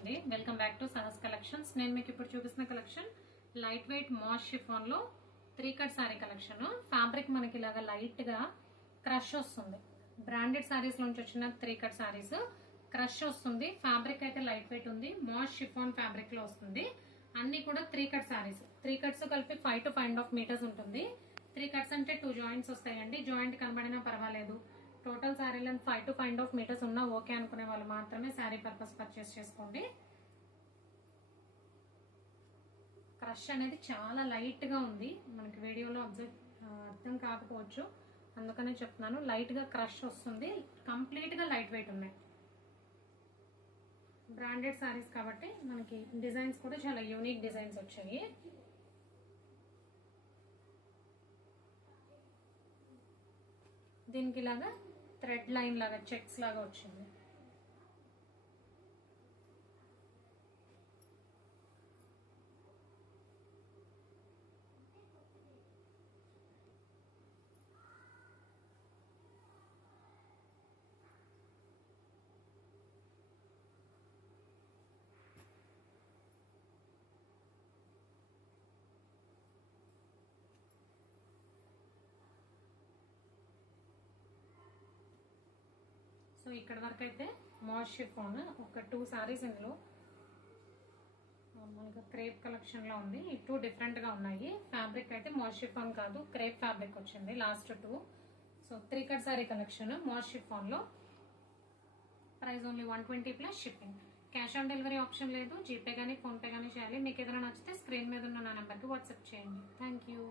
అండి, welcome back to Sahas collections. నేను మీకు ఇప్పుడు చూపిస్తున్న collection light weight mass chiffon లో 3 కట్ సారీ కలెక్షన్. ఫ్యాబ్రిక్ మనకి ఇలాగా లైట్ గా క్రష్ వస్తుంది. బ్రాండెడ్ సారీస్ నుంచి వచ్చిన 3 కట్ సారీస్ క్రష్ వస్తుంది. ఫ్యాబ్రిక్ అయితే లైట్ వెయిట్ ఉంది. మాస్ షిఫాన్ ఫ్యాబ్రిక్ లో వస్తుంది. అన్ని కూడా 3 కట్ సారీస్. 3 కట్స్ కలిపి 5 to 5.5 మీటర్స్ ఉంటుంది. 3 కట్స్ అంటే 2 జాయింట్స్ వస్తాయండి. జాయింట్ కనబడినా పర్వాలేదు. Total sari length 5 to 5.5 metres ఉన్నా ఓకే అనుకునే వాళ్ళు మాత్రమే శారీ పర్పస్ పర్చేస్ చేసుకోండి. క్రష్ అనేది చాలా లైట్ గా ఉంది. మనకి వీడియోలో అర్థం కాకపోవచ్చు, అందుకనే చెప్తున్నాను. లైట్ గా క్రష్ వస్తుంది. కంప్లీట్ గా లైట్ వెయిట్ ఉన్నాయి. బ్రాండెడ్ సారీస్ కాబట్టి మనకి డిజైన్స్ కూడా చాలా యూనిక్ డిజైన్స్ వచ్చాయి. దీనికి ఇలాగా థ్రెడ్ లైన్ లాగా చెక్స్ లాగా వచ్చింది. సో ఇక్కడ వరకు అయితే మాస్ షిఫాన్ ఒక 2 సారీస్ ఇందులో నార్మల్గా క్రేప్ కలెక్షన్ లో ఉంది. ఈ 2 డిఫరెంట్ గా ఉన్నాయి. ఫ్యాబ్రిక్ అయితే మాస్ షిఫాన్ కాదు, క్రేప్ ఫ్యాబ్రిక్ వచ్చింది last 2. So 3 cut sari collection moss chiffon లో. Price only 120 plus shipping. Cash on delivery option లేదు. జీపే కానీ ఫోన్ పే కానీ చేయాలి. మీకు ఏదైనా నచ్చితే స్క్రీన్ మీద ఉన్న నా నెంబర్కి వాట్సాప్ చేయండి. Thank you.